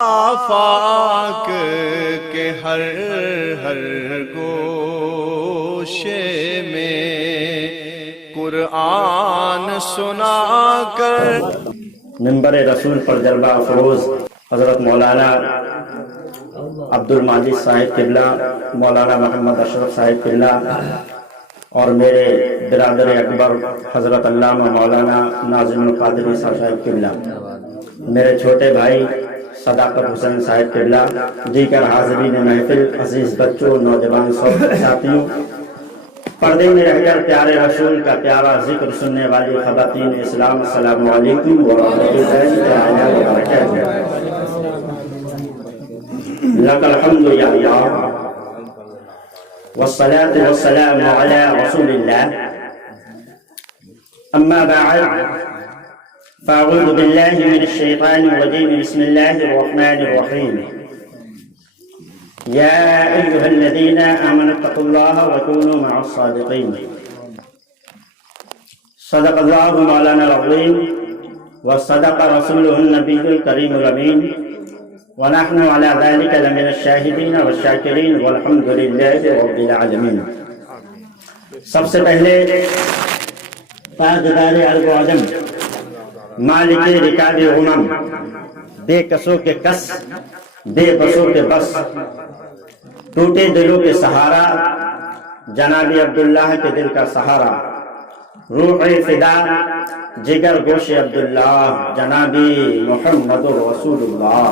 آفاق کے ہر گوشے میں قرآن سنا کر منبر رسول پر جلوہ افروز حضرت مولانا عبد الماجد صاحب قبلہ، مولانا محمد اشرف صاحب قبلہ اور میرے برادر اکبر حضرت علامہ مولانا ناظم القادری صاحب قبلہ، میرے چھوٹے بھائی صداقت حسین صاحب قبلہ، دیگر حاضرین محفل، عزیز بچوں، نوجوان ساتھیوں، پردے میں رہ کر پیارے رسول کا پیارا ذکر سننے والی خواتین اسلام، السلام علیکم ورحمۃ اللہ وبرکاتہ۔ لک الحمد یا اللہ والصلاة والسلام علی رسول اللہ، اما بعد فاعوذ باللہ من الشیطان الرجیم، بسم اللہ الرحمن الرحیم۔ یا ایہا الذین آمنوا اتقوا اللہ وکونوا مع الصادقین۔ صدق اللہ مولانا العظیم وصدق رسولہ النبی الکریم الامین، ونحن علی ذلک لمن الشاہدین والشاکرین والحمد للہ رب العالمین۔ سب سے پہلے تاجدار عرب و عجم، مالک رکاب امم، بے کسوں کے کس، بے بسوں کے بس، ٹوٹے دلوں کے سہارا، جناب عبداللہ کے دل کا سہارا، روح فدا جگر گوش عبداللہ، جنابی محمد رسول اللہ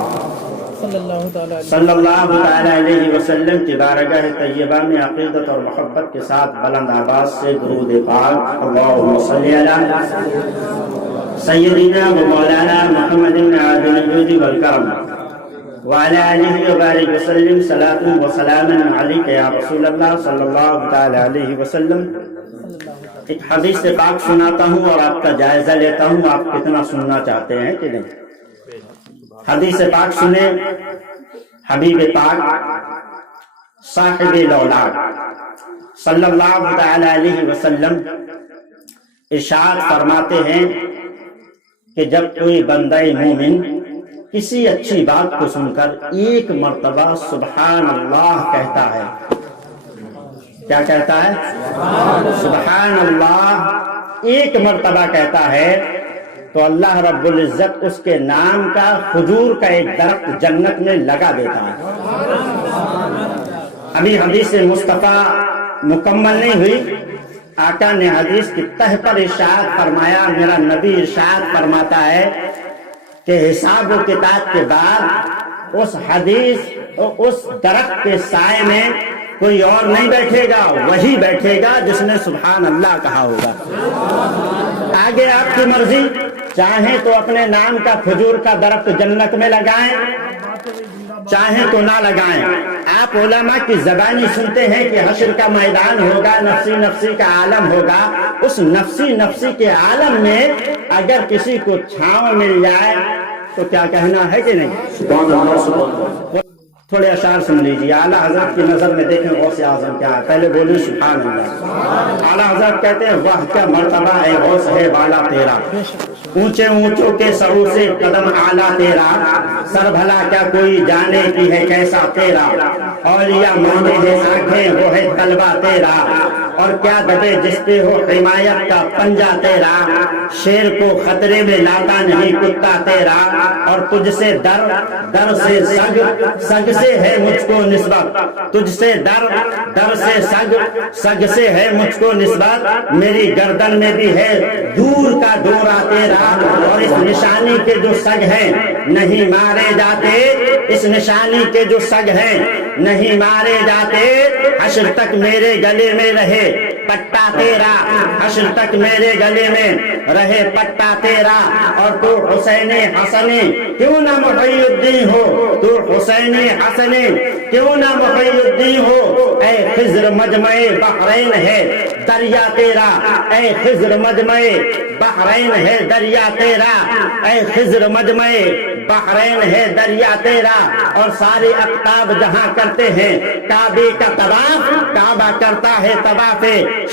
صلی اللہ علیہ وسلم کی بارگاہ طیبہ میں عقیدت اور محبت کے ساتھ بلند آواز سے درود پاک اللہم صلی علی سیدنا و مولانا محمد بن عادل الجود والکرم وعلى آلہ وبارک وسلم، صلاة و سلاما علیک یا رسول اللہ صلی اللہ تعالی علیہ وسلم۔ ایک حدیث پاک سناتا ہوں اور آپ کا جائزہ لیتا ہوں، آپ کتنا سننا چاہتے ہیں کہ نہیں۔ حدیث پاک سنیں، حبیب پاک صاحب الاولاد صلی اللہ تعالی علیہ وسلم ارشاد فرماتے ہیں کہ جب کوئی بندہ مومن کسی اچھی بات کو سن کر ایک مرتبہ سبحان اللہ کہتا ہے، کیا کہتا ہے؟ سبحان اللہ ایک مرتبہ کہتا ہے تو اللہ رب العزت اس کے نام کا کھجور کا ایک درخت جنت میں لگا دیتا ہے۔ ابھی حدیث مصطفیٰ مکمل نہیں ہوئی، آقا نے حدیث کی تہ پر ارشاد فرمایا، میرا نبی ارشاد فرماتا ہے کہ حساب و کتاب کے بعد اس حدیث اس درخت کے سائے میں کوئی اور نہیں بیٹھے گا، وہی بیٹھے گا جس نے سبحان اللہ کہا ہوگا۔ آگے آپ کی مرضی، چاہیں تو اپنے نام کا کھجور کا درخت جنت میں لگائیں، چاہیں تو نہ لگائیں۔ آپ علماء کی زبانی سنتے ہیں کہ حشر کا میدان ہوگا، نفسی نفسی کا عالم ہوگا، اس نفسی نفسی کے عالم میں اگر کسی کو چھاؤں مل جائے تو کیا کہنا ہے کہ نہیں؟ تھوڑے اشعار سن لیجیے۔ اعلیٰ حضرت کی نظر میں دیکھیں غوث اعظم کیا ہے، پہلے بولی سبحان اللہ۔ اعلیٰ حضرت کہتے ہیں واہ کیا مرتبہ ہے غوث ہے والا تیرا، اونچے اونچوں کے سروں سے قدم اعلیٰ تیرا، سر بھلا کیا کوئی جانے کی ہے کیسا تیرا، اولیاء مانے ہیں آنکھیں وہ ہے طلبہ تیرا، اور کیا دبے جس پہ ہو حمایت کا پنجہ تیرا، شیر کو خطرے میں لاتا نہیں کتا تیرا، اور تجھ سے در در سے سگ سگ سے ہے مجھ کو نسبت، تجھ سے در در سے سگ سگ سے ہے مجھ کو نسبت، میری گردن میں بھی ہے دور کا دورہ تیرا، اور اس نشانی کے جو سگ ہیں نہیں مارے جاتے، اس نشانی کے جو سگ ہیں نہیں مارے جاتے، حشر تک میرے گلے میں رہے پٹا تیرا، حشر تک میرے گلے میں رہے پٹا تیرا، اور تو حسین حسن کیوں نہ محی الدین ہو، تو حسین حسن کیوں نہ محی الدین ہو، اے خضر مجمع بحرین ہے دریا تیرا، اے خضر مجمع بحرین ہے دریا تیرا، اے خضر مجمع بحرین ہے دریا تیرا اور سارے اقطاب جہاں کرتے ہیں کعبے کا طواف، کعبہ کرتا ہے طواف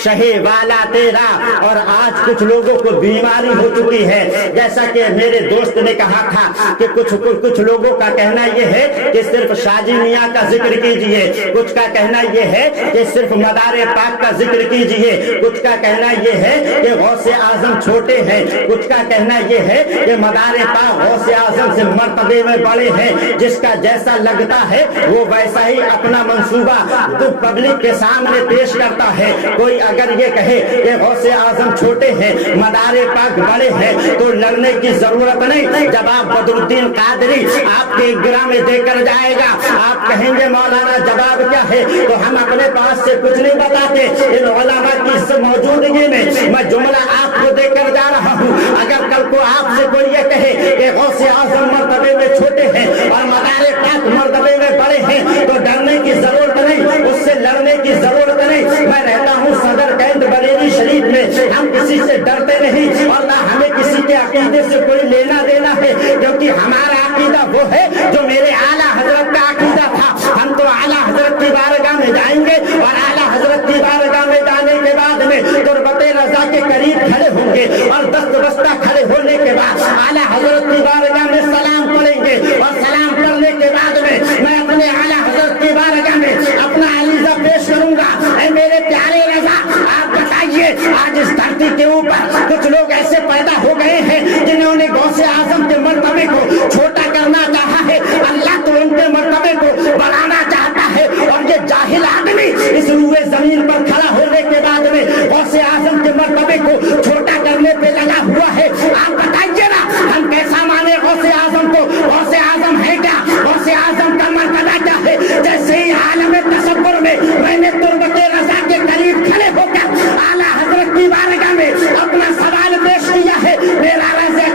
شہ والا تیرا۔ اور آج کچھ لوگوں کو بیماری ہو چکی ہے، جیسا کہ میرے دوست نے کہا تھا کہ کچھ لوگوں کا کہنا یہ ہے کہ صرف شاجی میاں کا ذکر کیجئے، کچھ کا کہنا یہ ہے کہ صرف مدار پاک کا ذکر کیجئے، کچھ کا کہنا یہ ہے کہ غوث اعظم چھوٹے ہیں، کچھ کا کہنا یہ ہے کہ مدار پاک غوث اعظم سے مرتبے میں بڑے ہیں۔ جس کا جیسا لگتا ہے وہ ویسا ہی اپنا منصوبہ تو پبلک کے سامنے پیش کرتا ہے۔ کوئی اگر یہ کہے کہ غوث اعظم چھوٹے ہیں مدار پاک بڑے ہیں تو لڑنے کی ضرورت نہیں۔ جب آپ بدر الدین قادری آپ کے گرہ میں دے کر جائے گا، آپ کہیں گے مولانا جواب کیا ہے، تو ہم اپنے پاس سے کچھ نہیں بتاتے۔ ان علماء کی موجودگی میں جملہ آپ کو دے کر جا رہا ہوں۔ اگر کل کو آپ سے کوئی یہ کہے کہ غوث اعظم مرتبے میں چھوٹے ہیں اور مدار پاک مرتبے میں بڑے ہیں تو ڈرنے کی ضرورت نہیں، اس سے لڑنے کی ضرورت نہیں۔ میں رہتا ہوں صدر کیمپ بریلی شریف میں، ہم کسی سے ڈرتے نہیں اور نہ ہمیں کسی کے عقیدے سے کوئی لینا دینا ہے، کیونکہ ہمارا عقیدہ وہ ہے جو میرے اعلیٰ حضرت کا عقیدہ تھا۔ ہم تو اعلیٰ حضرت کی بارگاہ میں جائیں گے اور اعلیٰ حضرت کی بارگاہ میں جانے کے بعد میں تربت رضا کے قریب کھڑے ہوں گے اور دست بستہ کھڑے ہونے کے بعد اعلیٰ حضرت کی بارگاہ میں سلام پڑھیں گے اور سلام کرنے کے بعد میں اپنے اعلیٰ حضرت کی بارگاہ میں اپنا عریضہ پیش کروں گا۔ اے میرے پیارے رضا، آپ بتائیے آج اس دھرتی کے اوپر کچھ لوگ ایسے پیدا ہو گئے ہیں جنہوں نے غوث اعظم کے مرتبے کو چھوٹا کرنا چاہا ہے، اللہ تو ان کے مرتبے کو بڑھانا چاہتا ہے۔ اور یہ جاہل آدمی اس روئے زمین پر کھڑا ہونے کے بعد میں غوث اعظم کے مرتبے کو چھوٹا کرنے پہ لگا ہوا ہے۔ آپ بتائیے نا ہم کیسا مانے غوث اعظم کو؟ غوث اعظم ہے کیا؟ غوث اعظم کا مرتبہ کیا ہے؟ جیسے ہی عالم تصور میں نے تربت رضا کے قریب کھڑے ہو کر اعلیٰ حضرت کی بارگاہ میں اپنا سوال پیش کیا ہے، میرا رضا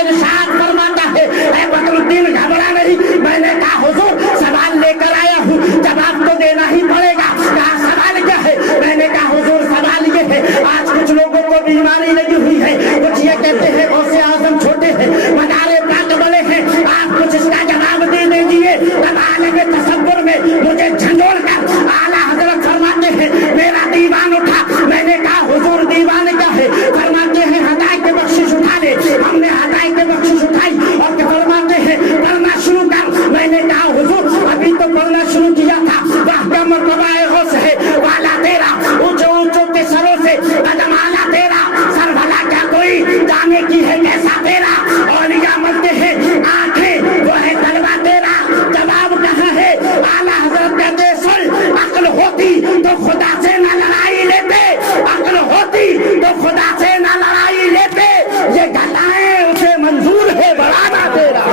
ارشاد فرماتا ہے اے بدر الدین گھبرا نہیں۔ میں نے کہا حضور سوال لے کر آیا ہوں، جواب تو دینا ہی پڑے گا۔ کہا سوال کیا ہے؟ میں نے کہا حضور سوال یہ ہے آج کچھ لوگوں کو بیماری لگی ہوئی ہے، کچھ یہ کہتے ہیں غوث اعظم چھوٹے ہیں مدار پاک بڑے ہیں، آپ کچھ اس کا جواب دے دیجیے۔ تب عالم تصور میں مجھے جھنجھوڑ کر اعلیٰ حضرت فرماتے ہیں میرا دیوان اٹھا۔ میں نے کہا حضور دیوان کیا ہے؟ فرماتے ہیں ہدایت کے بخشش اٹھا لے۔ ہم نے ہدایت کے بخشش اٹھائی اور فرماتے ہیں پڑھنا شروع کر۔ میں نے کہا حضور ابھی تو پڑھنا شروع کیا تھا، واہ کا مرتبہ غوث ہے والا تیرا، اونچے اونچوں کے سروں سے قدم اعلیٰ تیرا، سر بھلا کیا کوئی جانے کی ہے کیسا تیرا، اولیاء ملتے ہیں آنکھیں وہ ہے تلوا تیرا۔ جواب کہاں ہے؟ اعلیٰ حضرت کہتے سن عقل ہوتی تو خدا سے نہ لڑائی لیتے، عقل ہوتی تو خدا سے نہ لڑائی لیتے، یہ گھٹائیں اسے منظور ہے بڑھانا تیرا۔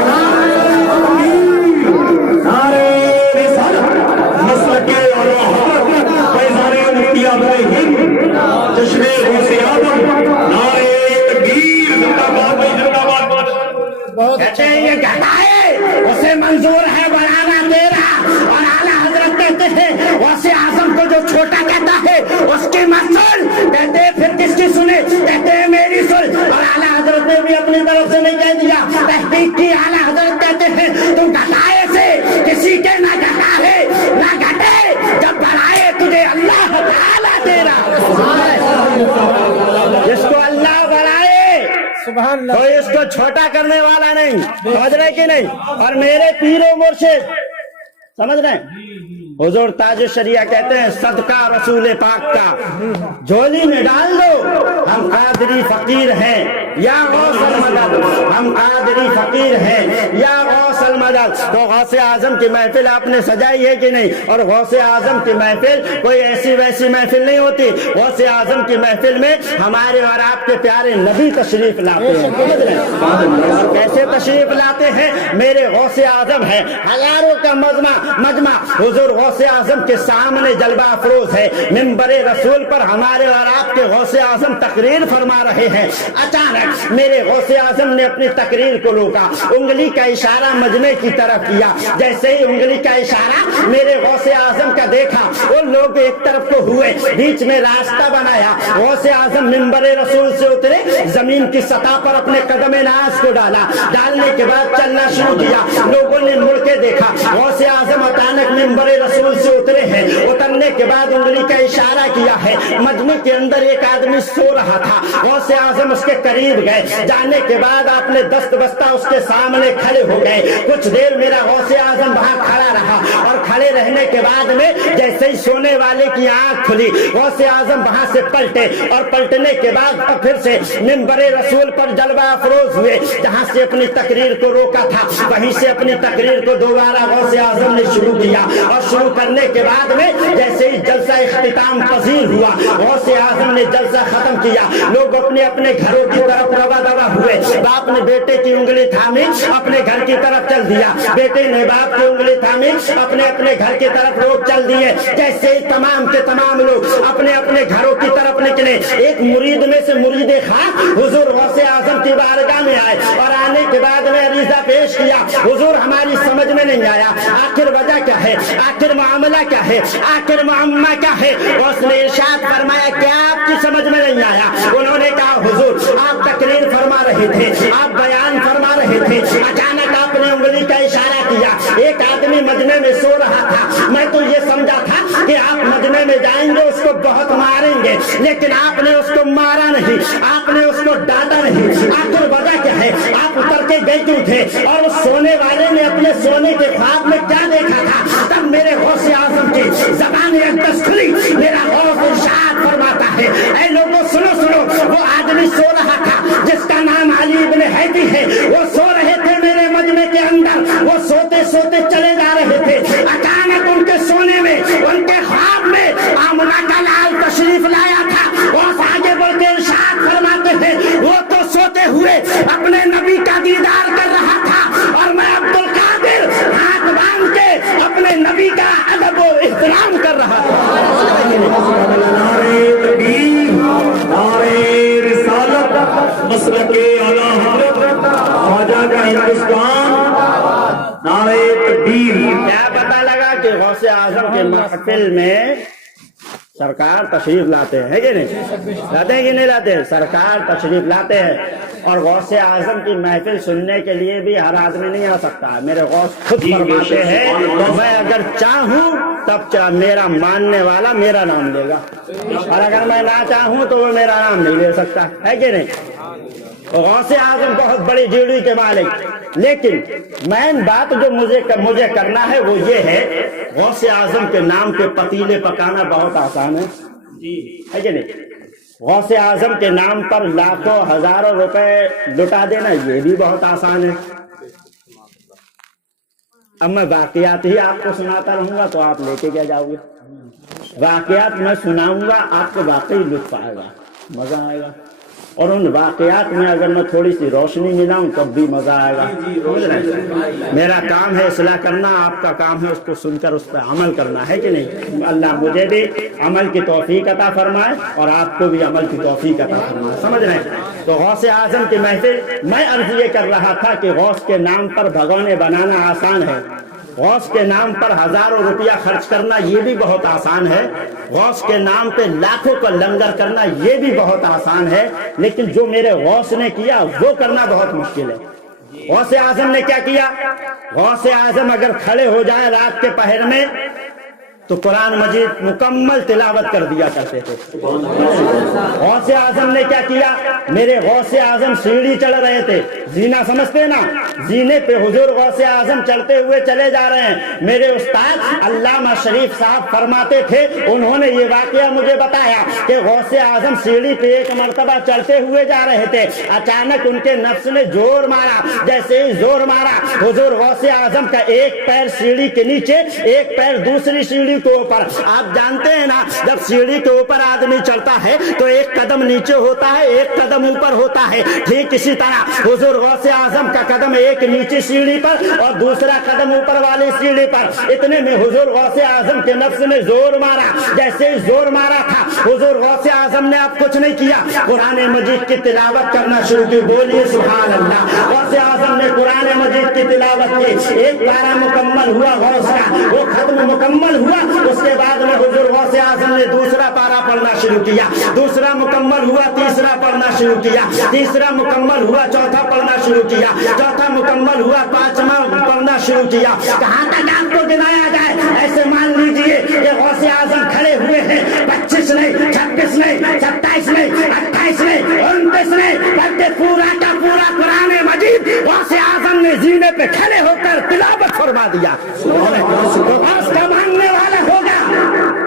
کہتے ہیں یہ گھٹائے اسے منظور ہے بڑھانا تیرا۔ اور اعلیٰ حضرت کہتے ہیں غوث اعظم کو جو چھوٹا کہتا ہے اس کی مت سن، کہتے ہیں پھر کس کی سنے؟ کہتے ہیں میری سن۔ اور اعلیٰ حضرت نے بھی اپنی طرف سے نہیں کہہ دیا، تحقیق کی اعلیٰ حضرت کہتے ہیں تم گھٹائے سے کسی کے نہ گھٹا ہے نہ گھٹے، جب بڑھائے تجھے اللہ تعالیٰ تیرا۔ جس کو اللہ بڑھائے کوئی اس کو چھوٹا کرنے والا نہیں، سمجھ رہے کہ نہیں؟ اور میرے پیر و مرشد سمجھ رہے ہیں حضور تاج الشریعہ کہتے ہیں صدقہ رسول پاک کا جھولی میں ڈال دو، ہم قادری فقیر ہیں یا غوث المدد، ہم قادری فقیر ہیں یا غوث المدد۔ تو غوث اعظم کی محفل آپ نے سجائی ہے کہ نہیں؟ اور غوث اعظم کی محفل کوئی ایسی ویسی محفل نہیں ہوتی، غوث اعظم کی محفل میں ہمارے اور آپ کے پیارے نبی تشریف لاتے ہیں، سمجھ رہے ہیں؟ اور کیسے تشریف لاتے ہیں؟ میرے غوث اعظم ہے، ہزاروں کا مجمع حضور غوث اعظم کے سامنے جلوہ افروز ہے، منبر رسول پر ہمارے اور آپ کے غوث اعظم تقریر فرما رہے ہیں۔ اچانک میرے غوث اعظم نے اپنی تقریر کو روکا، انگلی کا اشارہ مجمع سامنے کی طرف کیا، جیسے ہی انگلی کا اشارہ میرے غوث اعظم کا دیکھا، وہ لوگ ایک طرف کو ہوئے، بیچ میں راستہ بنایا، غوث اعظم منبر رسول سے اترے، زمین کی سطح پر اپنے قدم ناز کو ڈالا، ڈالنے کے بعد چلنا شروع کیا، لوگوں نے مڑ کے دیکھا، غوث اعظم اچانک منبر رسول سے اترے ہیں، اترنے کے بعد انگلی کا اشارہ کیا ہے، مجمع کے اندر ایک آدمی سو رہا تھا، غوث اعظم اس کے قریب گئے، جانے کے بعد آپ نے دست بستہ اس کے سامنے کھڑے ہو گئے، کچھ دیر میرا غوث اعظم وہاں کھڑا رہا، اور کھڑے رہنے کے بعد میں جیسے ہی سونے والے کی آنکھ کھلی، غوث اعظم وہاں سے پلٹے، اور پلٹنے کے بعد پھر سے منبر رسول پر جلوہ افروز ہوئے، جہاں سے اپنی تقریر کو روکا تھا وہیں سے اپنی تقریر کو دوبارہ غوث اعظم نے شروع کیا، اور شروع کرنے کے بعد میں جیسے ہی جلسہ اختتام پذیر ہوا، غوث اعظم نے جلسہ ختم کیا، لوگ اپنے اپنے گھروں کی طرف روا دوا ہوئے، باپ نے بیٹے کی انگلی تھامی اپنے گھر کی طرف چل دیا، بیٹے نے باپ کی انگلی تھامی اپنے اپنے گھر کی طرف لوگ چل دیے، جیسے ہی تمام کے تمام لوگ اپنے اپنے گھروں کی طرف نکلے، ایک مرید میں سے مرید خاص حضور غوث اعظم کی بارگاہ میں آئے، اور آنے کے بعد میں عریضہ پیش کیا، حضور ہماری سمجھ میں نہیں آیا، آخر وجہ کیا ہے، آخر معاملہ کیا ہے، آخر معمہ کیا ہے، اس نے ارشاد فرمایا کیا آپ کی سمجھ میں نہیں آیا؟ انہوں نے کہا حضور آپ تقریر فرما رہے تھے، آپ بیان فرما رہے تھے، اچانک آپ نے انگلی کا اشارہ کیا، ایک آدمی مجمع میں سو رہا تھا، میں تو یہ سمجھا تھا کہ آپ مجمع میں جائیں گے اس کو بہت ماریں گے، لیکن آپ نے اس کو مارا نہیں، آپ نے اس کو ڈانٹا نہیں، آخر وجہ کیا ہے؟ آپ اتر کے گئے کیوں تھے؟ اور اس سونے والے نے اپنے سونے کے خواب میں کیا دیکھا تھا؟ تب میرے غوث اعظم کی زبان اقدس کھلی، میرا غوث ارشاد فرماتا ہے اے لوگوں سنو سنو، وہ آدمی سو رہا تھا جس کا نام علی ابن حیدی ہے، وہ سو رہے تھے میرے مجمع کے اندر، وہ سوتے سوتے چلے جا رہے تھے، اچانک ان کے سونے میں، ان کے خواب میں آمنہ کا لال تشریف لایا تھا، غوث آگے بڑھ کے ارشاد فرماتے ہیں وہ تو سوتے ہوئے اپنے نبی کا دیدار کر رہا تھا، اور میں عبد القادر ہاتھ باندھ کے اپنے نبی کا ادب و احترام کر رہا تھا۔ نعرے تکبیر، نعرے رسالت، مسلک اعلی حضرت خواجہ کا ہندوستان، نعرے تکبیر۔ کیا پتہ لگا کہ غوث اعظم کے محفل میں سرکار تشریف لاتے ہیں کہ نہیں لاتے ہیں کہ نہیں لاتے؟ سرکار تشریف لاتے ہیں، اور غوث اعظم کی محفل سننے کے لیے بھی ہر آدمی نہیں آ سکتا، میرے غوث خود فرماتے ہیں میں اگر چاہوں تب میرا ماننے والا میرا نام لے گا، اور اگر میں نہ چاہوں تو وہ میرا نام نہیں لے سکتا، ہے کہ نہیں؟ غوث اعظم بہت بڑی ڈیوٹی کے مالک، لیکن مین بات جو مجھے کرنا ہے وہ یہ ہے، غوث اعظم کے نام پہ پتیلے پکانا بہت آسان ہے کہ نہیں؟ غوث اعظم کے نام پر لاکھوں ہزاروں روپے لٹا دینا یہ بھی بہت آسان ہے۔ اب میں واقعات ہی آپ کو سناتا رہوں گا تو آپ لے کے کیا جاؤ گے؟ واقعات میں سناؤں گا، آپ کو واقعی لطف آئے گا، مزہ آئے گا، اور ان واقعات میں اگر میں تھوڑی سی روشنی ملاؤں تب بھی مزہ آئے گا۔ میرا کام ہے اصلاح کرنا، آپ کا کام ہے اس کو سن کر اس پہ عمل کرنا، ہے کہ نہیں؟ اللہ مجھے بھی عمل کی توفیق عطا فرمائے اور آپ کو بھی عمل کی توفیق عطا فرمائے، سمجھ رہے ہیں؟ تو غوث اعظم کی محفل میں عرض یہ کر رہا تھا کہ غوث کے نام پر بھگونے بنانا آسان ہے، غوث کے نام پر ہزاروں روپیہ خرچ کرنا یہ بھی بہت آسان ہے، غوث کے نام پہ لاکھوں کا لنگر کرنا یہ بھی بہت آسان ہے، لیکن جو میرے غوث نے کیا وہ کرنا بہت مشکل ہے۔ غوث اعظم نے کیا کیا؟ غوث اعظم اگر کھڑے ہو جائے رات کے پہر میں تو قرآن مجید مکمل تلاوت کر دیا کرتے تھے۔ غوث اعظم نے کیا کیا؟ میرے غوث اعظم سیڑھی چڑھ رہے تھے، زینہ سمجھتے نا، زینے پہ حضور غوث اعظم چلتے ہوئے چلے جا رہے ہیں۔ میرے استاد علامہ شریف صاحب فرماتے تھے، انہوں نے یہ واقعہ مجھے بتایا کہ غوث اعظم سیڑھی پہ ایک مرتبہ چلتے ہوئے جا رہے تھے، اچانک ان کے نفس نے زور مارا، جیسے ہی زور مارا حضور غوث اعظم کا ایک پیر سیڑھی کے نیچے، ایک پیر دوسری سیڑھی सीढ़ी के ऊपर। आप जानते हैं ना, जब सीढ़ी के ऊपर आदमी चलता है तो एक कदम नीचे होता है, एक कदम ऊपर होता है। ठीक इसी तरह हुजूर गौसे आजम का कदम एक नीचे सीढ़ी पर और दूसरा कदम ऊपर वाली सीढ़ी पर। इतने में हुजूर गौसे आजम के नफ्स में जोर मारा। जैसे ही जोर मारा था, हुजूर गौसे आजम ने अब कुछ नहीं किया, कुरान मजीद की तिलावत करना शुरू की। बोलिए सुभान अल्लाह। गौसे आजम ने कुरान मजीद की तिलावत की। एक पारा मुकम्मल हुआ गौस का, वो खत्म मुकम्मल हुआ। उसके बाद में हुजूर गौसे आजम ने दूसरा पारा पढ़ना शुरू किया। दूसरा मुकम्मल हुआ, तीसरा पढ़ना शुरू किया। तीसरा मुकम्मल हुआ, चौथा पढ़ना शुरू किया। चौथा मुकम्मल हुआ, पांचवा पढ़ना शुरू किया। कहाँ तक आपको गिनाया जाए? ऐसे मान लीजिए कि गौसे आजम खड़े हुए हैं 25 नहीं, 26 नहीं, 27 नहीं, 28 नहीं, 29 नहीं, बल्कि पूरा का पूरा कुरान मजीद गौसे आजम ने जीने पे खड़े होकर तिलावत फरमा दिया। तो गौस का मांगने वाला होगा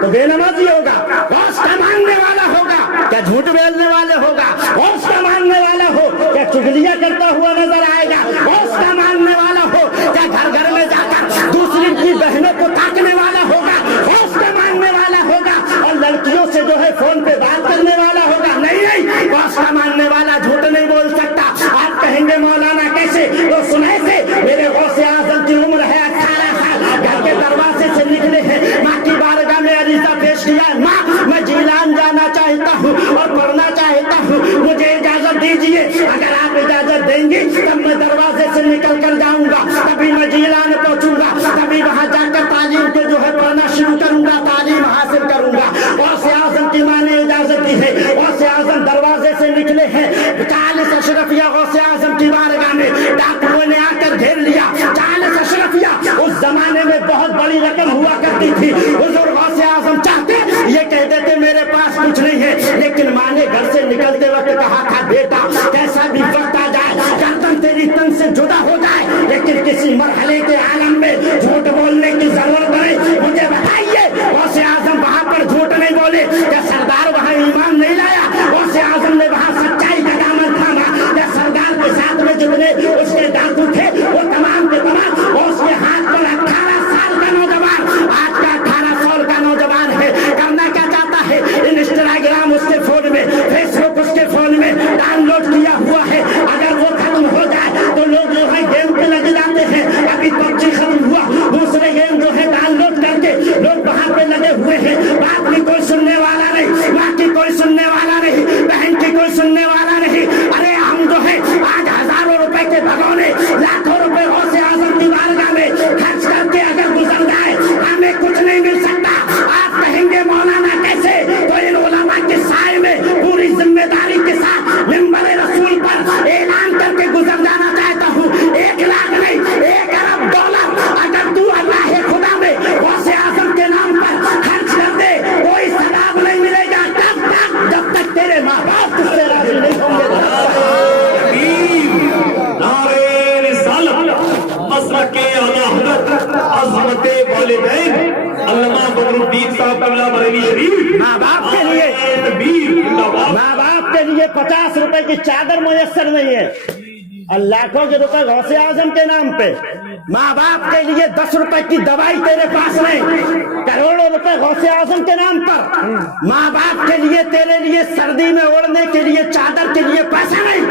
तो बेनमाजी होगा, गौस का मांगने वाला होगा क्या झूठ बोलने वाले होगा, गौस का मांगने वाला हो क्या चुगलियां करता हुआ नजर आएगा, गौस का मांगने वाला हो क्या घर घर में जाकर दूसरी की बहनों को ताकने वाला होगा, गौस का मांगने वाला होगा और लड़कियों से जो है फोन पे बात करने वाला होगा। नहीं नहीं, गौस का मांगने वाला झूठ नहीं बोल सकता। आप कहेंगे मौलाना कैसे? तो सुने से मेरे गौसे आजम की उम्र है 18 साल, घर के दरवाजे से निकले हैं, माँ की बारगाह में अरीजा पेश किया, माँ मैं जीलान जाना चाहता हूँ और पढ़ना चाहता हूँ, मुझे इजाजत दीजिए। अगर आप इजाजत देंगे तब मैं दरवाजे से निकल कर जाऊंगा, तभी मैं जीलान पहुंचूंगा, तभी वहां जाकर तालीम को जो है पढ़ना शुरू करूंगा, तालीम हासिल करूंगा। गौसे आजम की माँ ने इजाजत दी है। गौसे आजम दरवाजे से निकले हैं, 40 अशरफिया गौसे आजम की बारगाह में डाकुओं ने आकर घेर लिया। 40 अशरफिया उस जमाने में बहुत बड़ी रकम हुआ करती थी। हुजूर गौसे आजम चाहते ये कहते थे मेरे पास कुछ नहीं है, लेकिन माँ ने घर से निकलते वक्त कहा था बेटा कैसा भी वक्त आ जाए, गर्दन तेरी तन से जुदा हो जाए, लेकिन किसी मरहले के आलम में झूठ बोलने की जरूरत नहीं। मुझे बताइए गौसे आजम वहां पर झूठ नहीं बोले क्या सरदार वहां ईमान नहीं लाया? गौसे आजम ने वहां सच्चाई का दामन थामा। क्या सरदार के साथ में जितने उसके डाकू थे वो तमाम के तमाम उसके हाथ पर 18 साल का नौजवान, आज का 18 साल का नौजवान है, करना क्या चाहता है? इंस्टाग्राम उसके फोन में, फेसबुक उसके फोन में डाउनलोड किया हुआ है। अगर वो खत्म हो जाए तो लोग जो है गेम पे लग जाते हैं। अभी पबजी खत्म हुआ, दूसरे गेम जो है डाउनलोड करके लोग वहां पे लगे हुए हैं। बात की कोई सुनने वाला नहीं, माँ की कोई सुनने वाला नहीं, बहन की कोई सुनने वाला नहीं। अरे हम जो है आज हजारों रुपए के भगोने, लाखों रुपए गौसे आजम की बारगाह में खर्च करके अगर गुजर जाए हमें कुछ नहीं मिल सकता। आप कहेंगे मौलाना कैसे? तो इन उलमा के साए में पूरी जिम्मेदारी के साथ मिंबर रसूल पर ऐलान करके गुजर जाना चाहता हूँ। 1 लाख नहीं, 1 अरब डॉलर अगर तू अल्लाह खुदा में गौसे आजम के नाम पर खर्च कर दे, कोई सवाब नहीं मिलेगा तब तक जब तक तेरे माँ बाप तुझसे राजी नहीं होंगे। मसलके आला हज़रत अज़मते वालिदैन अल्लामा बदरुद्दीन साहब कमला बरेली शरीफ। माँ बाप के लिए 50 रुपए की चादर मुयस्सर नहीं है और लाखों के रुपए गौसे आजम के नाम पे। माँ बाप के लिए 10 रुपए की दवाई तेरे पास नहीं, करोड़ों रुपए गौसे आजम के नाम पर। माँ बाप के लिए तेरे लिए सर्दी में ओढ़ने के लिए चादर के लिए पैसा नहीं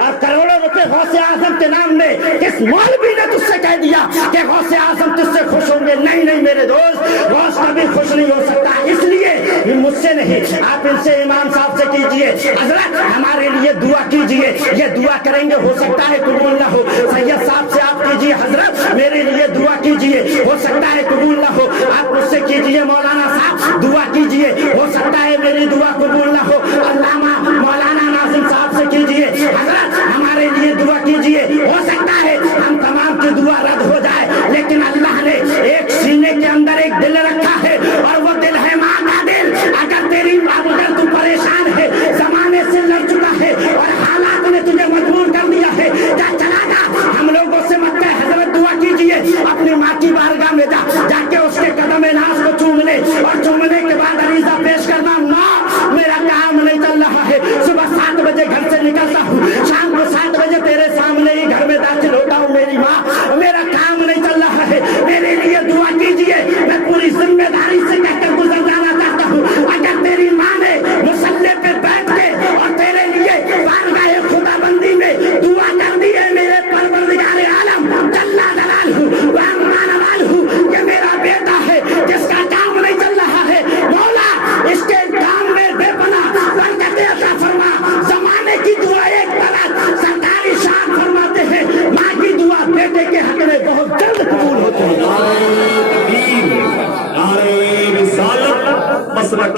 और करोड़ों रुपए गौसे आजम के नाम में। इस मौलवी ने तुझसे कह दिया कि गौसे आजम तुझसे खुश होंगे। नहीं नहीं मेरे दोस्त, गौस कभी खुश नहीं हो सकता। इसलिए मुझसे नहीं, आप इनसे इमाम साहब से कीजिए, हजरत हमारे लिए दुआ कीजिए, ये दुआ करेंगे हो सकता है कबूल ना हो। सैयद साहब से आप कीजिए, हजरत मेरे लिए दुआ कीजिए, हो सकता है कबूल ना हो। आप मुझसे कीजिए मौलाना साहब दुआ कीजिए, हो सकता है मेरी दुआ कबूल ना हो। अल्लामा मौलाना नाज़िम साहब से कीजिए, हजरत हमारे लिए दुआ कीजिए, हो सकता है हम तमाम की दुआ रद्द हो जाए। लेकिन अल्लाह ने एक सीने के अंदर एक दिल रखा है और वो दिल है माँ का दिल। अगर तेरी अगर तू परेशान है, जमाने से लड़ चुका है और हालात ने तुझे मजबूर कर दिया है, क्या चला जा हम लोगों से मत कह, हजरत दुआ कीजिए, अपनी माँ की बारगाह में जाके उसके कदम नाज को चूम ले और चूमने के बाद अरीजा पेश करना। माँ मेरा काम नहीं चल रहा है, सुबह 7 बजे घर से निकलता हूँ, शाम को 7 बजे तेरे सामने ही घर में दाखिल होता हूँ। मेरी माँ मेरा काम नहीं चल रहा है, मेरे लिए दुआ कीजिए। मैं पूरी जिम्मेदारी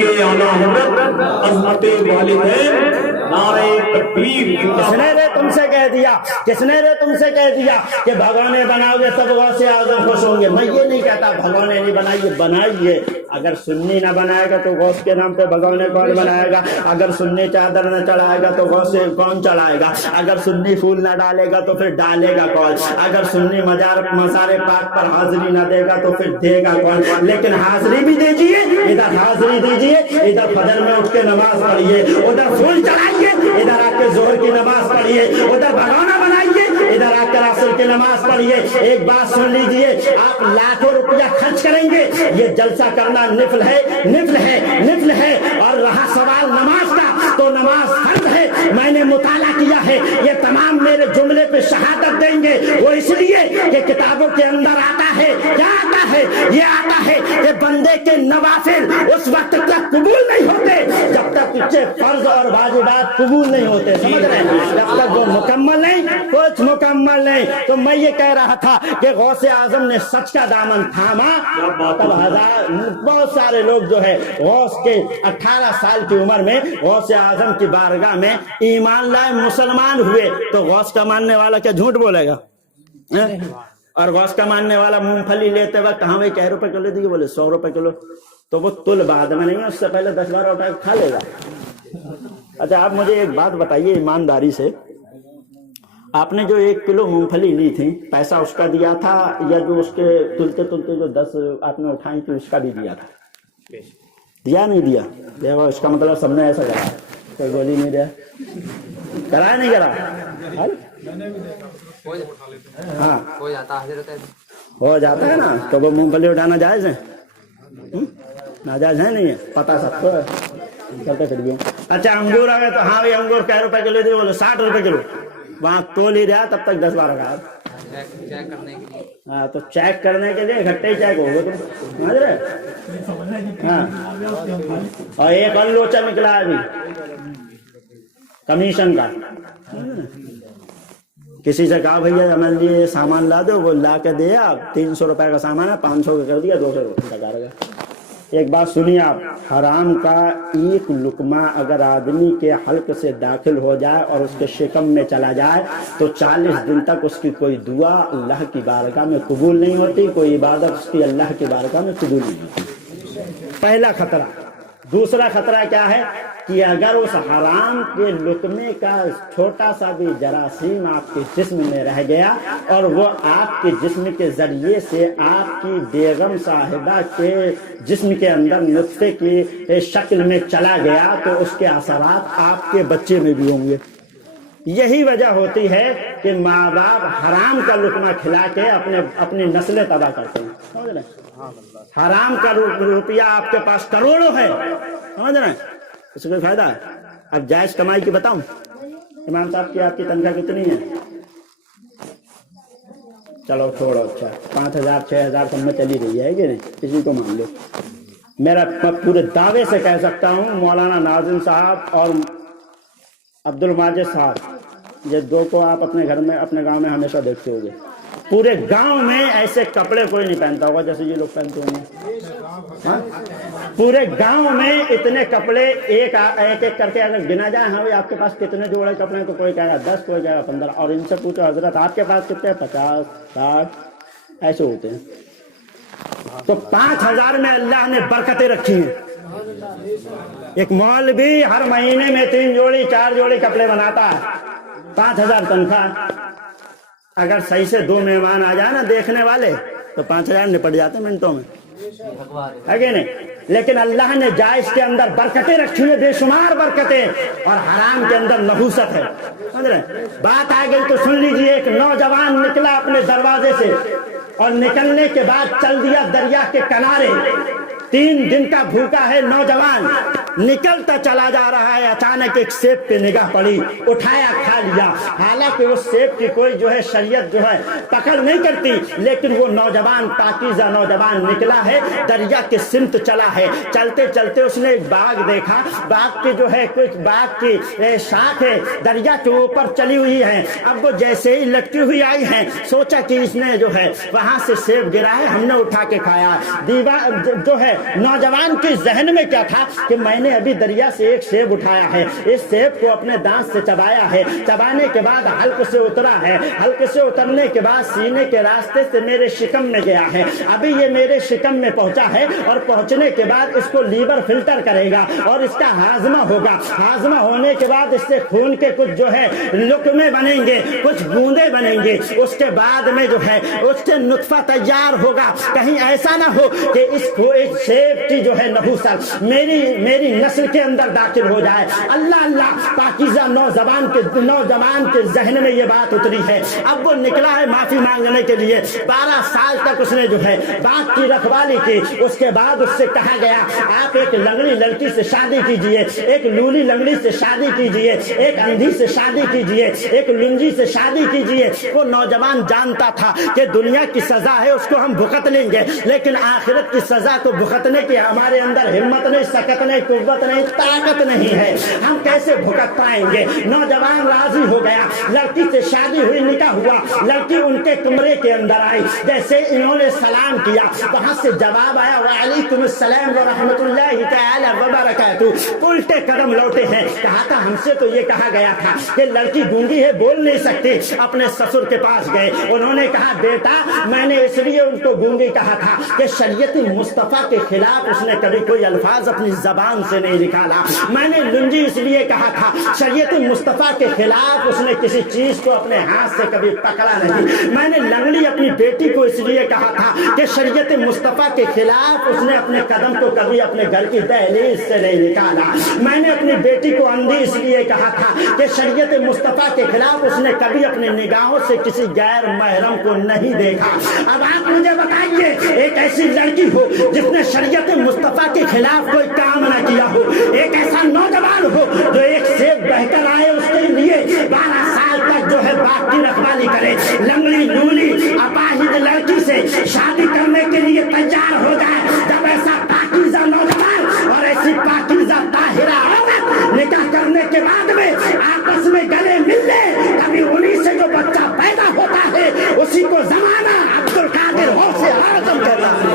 के आला हज़रत अज़मत वालिदैन नारे तकबीर किसने रे तुमसे कह दिया, किसने रे तुमसे कह दिया कि भगवाने बनाओगे तब गौसे आज़म खुश होंगे? मैं ये नहीं कहता भगवाने नहीं बनाइए, बनाइए। अगर सुन्नी ना बनाएगा तो गौस के नाम पे भगवाने कौन बनाएगा? अगर सुन्नी चादर न चढ़ाएगा तो गौसे कौन चढ़ाएगा? अगर सुन्नी फूल ना डालेगा तो फिर डालेगा कौन? अगर सुन्नी मज़ारे पाक पर हाजिरी ना देगा तो फिर देगा कौन? लेकिन हाजिरी भी दीजिए, इधर हाजिरी दीजिए, इधर फजर में उठ के नमाज पढ़िए, उधर फूल चढ़ाइए, इधर आके जोहर की नमाज पढ़िए, उधर भगवाना बनाइए, इधर आकर असर की नमाज पढ़िए। एक बात सुन लीजिए, आप लाखों रुपया खर्च करेंगे, ये जलसा करना निफल है, निफल है, निफल है। और रहा सवाल नमाज का, तो नमाज फर्ज है। मैंने मुताला किया है, ये तमाम मेरे जुमले पे शहादत देंगे। वो इसलिए कि किताबों के अंदर आता है, क्या आता है? ये आता है कि बंदे के नवाफिल उस वक्त तक कबूल नहीं होते जब तक पीछे फर्ज और वाजिबात कबूल नहीं होते, समझ रहे हैं? जब तक वो मुकम्मल नहीं, कुछ मुकम्मल नहीं। तो मैं ये कह रहा था कि गौसे आजम ने सच का दामन थामा, तब बहुत सारे लोग जो है गौस के 18 साल की उम्र में गौसे आजम की बारगाह में ईमान लाए, मुसलमान हुए। तो गौस का मानने वाला क्या झूठ बोलेगा? और गौस का मानने वाला मूंगफली लेते वक्त हाँ भाई क्या रुपए किलो दिए, बोले 100 रुपए किलो, तो वो तुल बाद में नहीं है, उससे पहले 10-12 रुपए खा लेगा। अच्छा आप मुझे एक बात बताइए ईमानदारी से, आपने जो 1 किलो मूंगफली ली थी, पैसा उसका दिया था या जो उसके तुलते तुलते जो 10 आपने उठाई थी उसका भी दिया था? दिया नहीं दिया? देखो इसका मतलब सबने ऐसा करा, कोई गोली नहीं दिया, करा नहीं करा? हाँ हो जाता है ना, तो वो मूंगफली उठाना जायज है? नाजायज है नहीं है, पता सबको है, चलते फिर भी। अच्छा अंगूर आ गए तो हाँ भाई अंगूर कै रुपए किलो दिए, बोले 60 रुपए किलो, वहाँ तोल ही रहा तब तक 10-12 का चेक करने के लिए। हाँ तो चेक करने के लिए इकट्ठे ही चेक होगा, तुम समझ रहे? हाँ और एक और लोचा निकला अभी कमीशन का। किसी से कहा भैया हमारे लिए सामान ला दो, वो ला के दिया, 300 रुपए का सामान है, 500 का कर दिया, 200 रुपए का कर। एक बात सुनिए आप, हराम का एक लुकमा अगर आदमी के हल्क से दाखिल हो जाए और उसके शिकम में चला जाए तो 40 दिन तक उसकी कोई दुआ अल्लाह की बारगाह में कबूल नहीं होती, कोई इबादत उसकी अल्लाह की बारगाह में कबूल नहीं होती। पहला खतरा। दूसरा खतरा क्या है कि अगर उस हराम के लुकमे का छोटा सा भी जरासीम आपके जिस्म में रह गया और वो आपके जिस्म के जरिए से आपकी बेगम साहिबा के जिस्म के अंदर नुत्फे की शक्ल में चला गया तो उसके असरात आपके बच्चे में भी होंगे। यही वजह होती है कि माँ बाप हराम का लुकमा खिला के अपनी नस्लें तबाह करते हैं, समझ रहे? हराम का रुपया आपके पास करोड़ों है, समझ रहे? उससे कोई फायदा है? अब जायज कमाई की बताऊं, इमाम साहब की आपकी तनख्वाह कितनी है? चलो छोड़ो, अच्छा 5,000-6,000 सब में चली रही है कि नहीं, किसी को मान लो। मैं पूरे दावे से कह सकता हूँ मौलाना नाजिम साहब और अब्दुल माजिद साहब, ये दो को आप अपने घर में अपने गांव में हमेशा देखते होंगे। पूरे गांव में ऐसे कपड़े कोई नहीं पहनता होगा जैसे ये लोग पहनते होंगे। पूरे गांव में इतने कपड़े एक एक करके अगर गिना जाए, हाँ भाई आपके पास कितने जोड़े कपड़े हैं, तो कोई कहेगा 10, कोई कहेगा 15, और इनसे पूछो हजरत आपके पास कितने हैं? 50, 60 ऐसे होते हैं। तो 5,000 में अल्लाह ने बरकतें रखी हैं। एक मौलवी हर महीने में 3 जोड़ी 4 जोड़ी कपड़े बनाता है, 5,000 तनख्वाह। अगर सही से 2 मेहमान आ जाए ना देखने वाले तो 5,000 निपट जाते मिनटों में, है कि नहीं? लेकिन अल्लाह ने जायज के अंदर बरकतें रखी है, बेशुमार बरकतें, और हराम के अंदर नहूसत है, समझ रहे? बात आ गई तो सुन लीजिए। एक नौजवान निकला अपने दरवाजे से और निकलने के बाद चल दिया दरिया के किनारे। 3 दिन का भूखा है नौजवान, निकलता चला जा रहा है, अचानक एक सेब पे निगाह पड़ी, उठाया खा लिया। हालांकि उस सेब की कोई जो है शरीयत जो है पकड़ नहीं करती, लेकिन वो नौजवान पाकीज़ा नौजवान निकला है, दरिया के सिमत चला है। चलते चलते उसने एक बाग देखा, बाग के जो है कुछ बाग की शाख है दरिया के ऊपर चली हुई है। अब वो जैसे ही लटकी हुई आई है, सोचा कि इसने जो है वहां से सेब गिरा है, हमने उठा के खाया। दीवार जो है नौजवान के जहन में क्या था कि मैंने अभी दरिया से एक सेब उठाया है, इस सेब को अपने दांत से चबाया है, चबाने के बाद हल्क से उतरा है, हल्क से उतरने के बाद सीने के रास्ते से मेरे शिकम में गया है, अभी ये मेरे शिकम में पहुंचा है और पहुंचने के बाद इसको लीवर फिल्टर करेगा और इसका हाजमा होगा। हाजमा होने के बाद इससे खून के कुछ जो है लुकमे बनेंगे, कुछ बूंदे बनेंगे, उसके बाद में जो है उससे नुत्फा तैयार होगा। कहीं ऐसा ना हो कि इस सेब की जो है नहुसत मेरी नस्ल के अंदर दाखिल हो जाए। अल्लाह अल्लाह, पाकीज़ा नौजवान के जहन में ये बात उतरी है। अब वो निकला है माफी मांगने के लिए। 12 साल तक उसने जो है बाग की रखवाली की। उसके बाद उससे कहा गया आप एक लंगड़ी लड़की से शादी कीजिए, एक लूली लंगड़ी से शादी कीजिए, एक अंधी से शादी कीजिए, एक लुंजी से शादी कीजिए। वो नौजवान जानता था कि दुनिया की सजा है उसको हम भुगत लेंगे, लेकिन आखिरत की सजा को भुगतने की हमारे अंदर हिम्मत नहीं, सकत नहीं, कुव्वत नहीं, ताकत नहीं है। हम कैसे भुगत पाएंगे? नौजवान राजी हो गया, लड़की से शादी हुई, निकाह हुआ, लड़की उनके कमरे के अंदर आई। जैसे इन्होंने सलाम किया, वहां से जवाब आया वालेकुम अस्सलाम व रहमतुल्लाहि तआला व बरकातुहू। उल्टे कदम लौटे हैं। कहा था हमसे तो ये कहा गया था कि लड़की गूंगी है, बोल नहीं सकती। अपने ससुर के पास गए, उन्होंने कहा बेटा मैंने इसलिए उनको गूंगी कहा था कि शरीयत मुस्तफा के खिलाफ उसने कभी कोई अल्फाज अपनी जबान से नहीं निकाला। मैंने लुंजी इसलिए कहा था, शरीयत मुस्तफा के खिलाफ उसने किसी चीज को अपने हाथ से कभी पकड़ा नहीं। मैंने लंगड़ी अपनी बेटी को इसलिए कहा था कि शरीयत मुस्तफा के खिलाफ उसने अपने कदम को कभी अपने घर की दहलीज से नहीं निकाला। मैंने अपनी बेटी को अंधी इसलिए कहा था कि शरीयत मुस्तफा के खिलाफ उसने कभी अपनी निगाहों से किसी गैर महरम को नहीं देखा। अब आप मुझे बताइए, एक ऐसी लड़की हो जिसने शरीयत मुस्तफा के खिलाफ कोई काम न किया हो, एक ऐसा नौजवान हो जो एक सेब बहकर आए उसके लिए 12 साल तक जो है बाग की रखवाली करे, लंगड़ी लूली अपाहिज लड़की से शादी करने के लिए तैयार हो जाए। जब ऐसा पाकीज़ा नौजवान और ऐसी पाकीज़ा ताहिरा औरत निकाह करने के बाद में आपस में गले मिल ले, तभी उन्हीं से जो बच्चा पैदा होता है उसी को जमाना अब्दुल कादिर गौसे आज़म कहता है।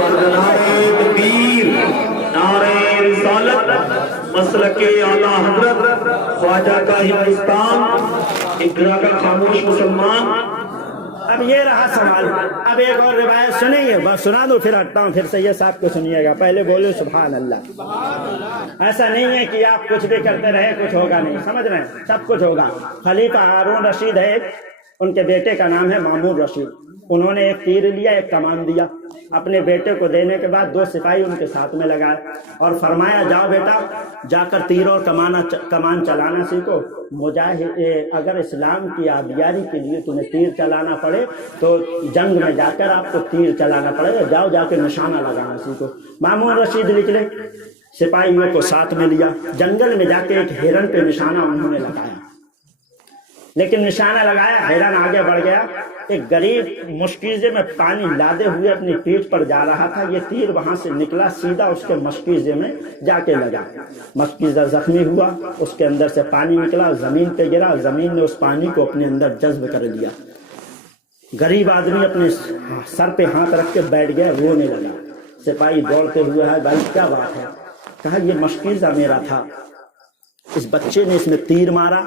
मसलके आला हज़रत ख्वाजा का हिंदुस्तान, इकरा का खामोश मुसलमान। अब ये रहा सवाल। अब एक और रिवायत सुनेंगे, बस सुना दो फिर हटता हूँ, फिर सैयद साहब को सुनिएगा। पहले बोलो सुभान अल्लाह। ऐसा नहीं है कि आप कुछ भी करते रहे कुछ होगा नहीं, समझ रहे हैं, सब कुछ होगा। खलीफा हारून रशीद है, उनके बेटे का नाम है मामून रशीद। उन्होंने एक तीर लिया, एक कमान दिया। अपने बेटे को देने के बाद 2 सिपाही उनके साथ में लगाए और फरमाया जाओ बेटा जाकर तीर और कमान चलाना सीखो। मुजाहिद अगर इस्लाम की आबियारी के लिए तुम्हें तीर चलाना पड़े तो जंग में जाकर आपको तीर चलाना पड़ेगा, जाओ जाकर निशाना लगाना सीखो। मामून रशीद निकले, सिपाहियों को साथ में लिया, जंगल में जाके एक हिरन पे निशाना उन्होंने लगाया। लेकिन निशाना लगाया, हिरन आगे बढ़ गया। एक गरीब मुश्किज़े में पानी लादे हुए अपनी पीठ पर जा रहा था। ये तीर वहां से निकला, सीधा उसके मशकीज़े में जाके लगा। मशकीज़ा जख्मी हुआ, उसके अंदर से पानी निकला, जमीन पे गिरा, जमीन ने उस पानी को अपने अंदर जज्ब कर लिया। गरीब आदमी अपने सर पे हाथ रख के बैठ गया, रोने लगा। सिपाही दौड़ते हुए है, भाई क्या बात है? कहा ये मशकीज़ा मेरा था, इस बच्चे ने इसमें तीर मारा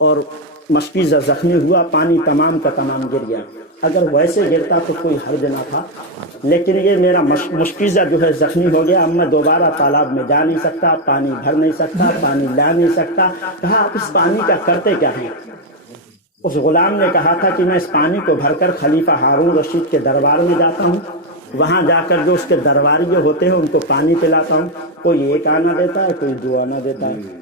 और मशकीज़ा जख्मी हुआ, पानी तमाम का तमाम गिर गया। अगर वैसे गिरता तो कोई हर्ज ना था, लेकिन ये मेरा मशकीज़ा जो है जख्मी हो गया। अब मैं दोबारा तालाब में जा नहीं सकता, पानी भर नहीं सकता, पानी ला नहीं सकता। कहा आप इस पानी का करते क्या हैं? उस गुलाम ने कहा था कि मैं इस पानी को भरकर खलीफा हारून रशीद के दरबार में जाता हूँ, वहां जाकर जो उसके दरबारी जो होते हैं उनको पानी पिलाता हूँ। कोई 1 आना देता है, कोई 2 आना देता है।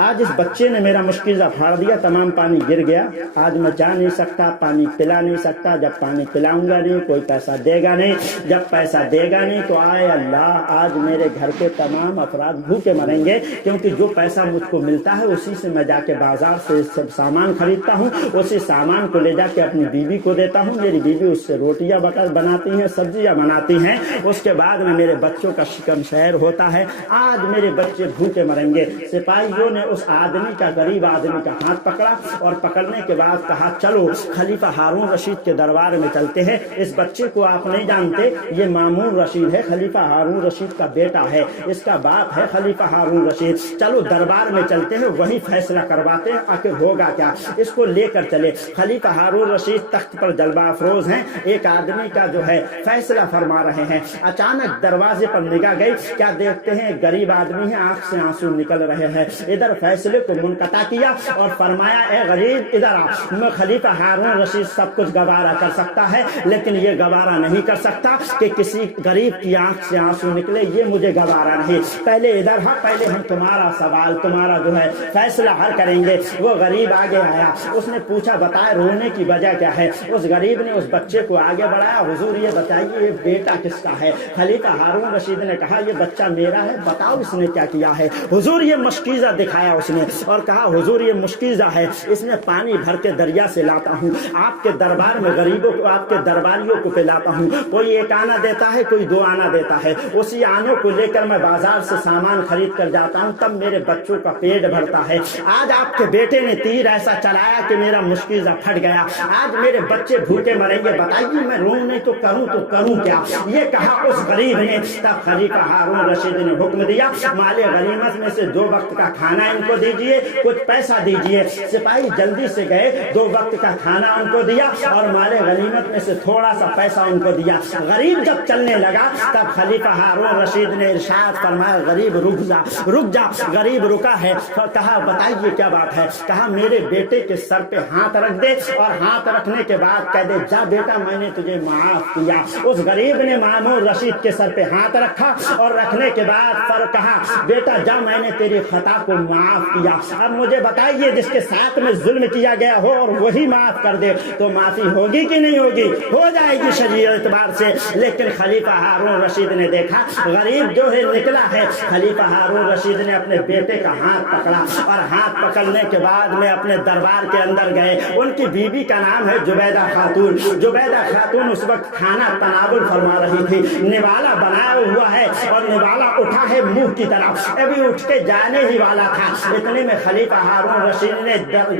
آج اس بچے نے میرا مشکل پھاڑ دیا، تمام پانی گر گیا، آج میں جا نہیں سکتا، پانی پلا نہیں سکتا، جب پانی پلاؤں گا نہیں کوئی پیسہ دے گا نہیں، جب پیسہ دے گا نہیں تو آئے اللہ آج میرے گھر کے تمام افراد بھوکے مریں گے، کیونکہ جو پیسہ مجھ کو ملتا ہے اسی سے میں جا کے بازار سے سب سامان خریدتا ہوں، اسی سامان کو لے جا کے اپنی بیوی کو دیتا ہوں، میری بیوی اس سے روٹیاں بناتی ہیں، سبزیاں بناتی ہیں، اس کے بعد میں میرے بچوں کا شکم شہر ہوتا ہے، آج میرے بچے بھوکے مریں گے۔ سپاہیوں نے اس آدمی کا، غریب آدمی کا ہاتھ پکڑا اور پکڑنے کے بعد کہا چلو خلیفہ ہارون رشید کے دربار میں چلتے ہیں، اس بچے کو آپ نہیں جانتے، یہ مامون رشید ہے، خلیفہ ہارون رشید کا بیٹا ہے، اس کا باپ ہے خلیفہ ہارون رشید، چلو دربار میں چلتے ہیں وہی فیصلہ کرواتے ہیں آخر ہوگا کیا، اس کو لے کر چلے۔ خلیفہ ہارون رشید تخت پر جلوہ افروز ہیں، ایک آدمی کا جو ہے فیصلہ فرما رہے ہیں، اچانک دروازے پر نگاہ گئی، کیا دیکھتے ہیں غریب آدمی ہے، آنکھ سے آنسو نکل رہے ہیں، ادھر فیصلے کو منقطع کیا اور فرمایا اے غریب ادھر آ، میں خلیفہ ہارون رشید سب کچھ گوارا کر سکتا ہے لیکن یہ گوارا نہیں کر سکتا کہ کسی غریب کی آنکھ سے آنسو نکلے، یہ مجھے گوارا نہیں، پہلے ادھر ہاں، پہلے ہم تمہارا سوال، تمہارا جو ہے فیصلہ حل کریں گے۔ وہ غریب آگے آیا، اس نے پوچھا بتائے رونے کی وجہ کیا ہے، اس غریب نے اس بچے کو آگے بڑھایا، حضور یہ بتائیے یہ بیٹا کس کا ہے، خلیفہ ہارون رشید نے کہا یہ بچہ میرا ہے، بتاؤ اس نے کیا کیا ہے، حضور یہ مشکیزہ دکھایا اس نے اور کہا حضور یہ مشکیزہ ہے، اس میں پانی بھر کے دریا سے لاتا ہوں، آپ کے دربار میں غریبوں کو، آپ کے درباریوں کو پلاتا ہوں، کوئی ایک آنا دیتا ہے کوئی دو آنا دیتا ہے، اسی آنوں کو لے کر میں بازار سے سامان خرید کر جاتا ہوں، تب میرے بچوں کا پیٹ بھرتا ہے، آج آپ کے بیٹے نے تیر ایسا چلایا کہ میرا مشکیزہ پھٹ گیا، آج میرے بچے بھوکے مریں گے، بتائیے میں روؤں نہیں تو کروں کیا، یہ کہا اس غریب نے۔ تب خلیفہ ہارون رشید نے حکم دیا مال غنیمت میں سے 2 وقت کا کھانا ان کو دیجئے، کچھ پیسہ دیجئے، سپاہی جلدی سے گئے، 2 وقت کا کھانا ان کو دیا اور مال غنیمت میں سے تھوڑا سا پیسہ ان کو دیا۔ غریب جب چلنے لگا تب خلیفہ ہارون رشید نے ارشاد فرمایا غریب رک جا، غریب رکا ہے، کہا بتائیے کیا بات ہے، کہا میرے بیٹے کے سر پہ ہاتھ رکھ دے اور ہاتھ رکھنے کے بعد کہہ دے جا بیٹا میں نے تجھے معاف کیا۔ اس غریب نے مامون رشید کے سر پہ ہاتھ رکھا اور رکھنے کے بعد کہا بیٹا جا میں نے تیری خطا کو معاف کیا، اب مجھے بتائیے جس کے ساتھ میں ظلم کیا گیا ہو اور وہی معاف کر دے تو معافی ہوگی کہ نہیں ہوگی؟ ہو جائے گی شرعی اعتبار سے۔ لیکن خلیفہ ہارون رشید نے دیکھا غریب جو ہے نکلا ہے، خلیفہ ہارون رشید نے اپنے بیٹے کا ہاتھ پکڑا اور ہاتھ پکڑنے کے بعد میں اپنے دربار کے اندر گئے، ان کی بیوی کا نام ہے جبیدہ خاتون، جبیدہ خاتون اس وقت کھانا تناول فرما رہی تھی، نوالا بنایا ہوا ہے اور نوالا اٹھا ہے منہ کی طرف، ابھی اٹھ کے جانے ہی والا تھا، اتنے میں خلیفہ ہارون رشید نے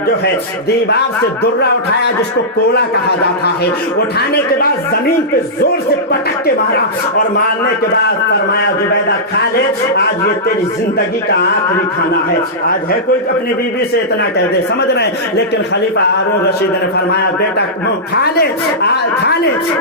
جو ہے دیوار سے درہ اٹھایا جس کو کولا کہا جاتا ہے، اٹھانے کے بعد زمین پہ زور سے پٹک کے مارا اور مارنے کے بعد فرمایا زبیدہ کھا لے، آج یہ تیری زندگی کا آخری کھانا ہے۔ آج ہے کوئی اپنی بیوی سے اتنا کہہ دے، سمجھ رہے ہیں؟ لیکن خلیفہ ہارون رشید نے فرمایا بیٹا کھا لے،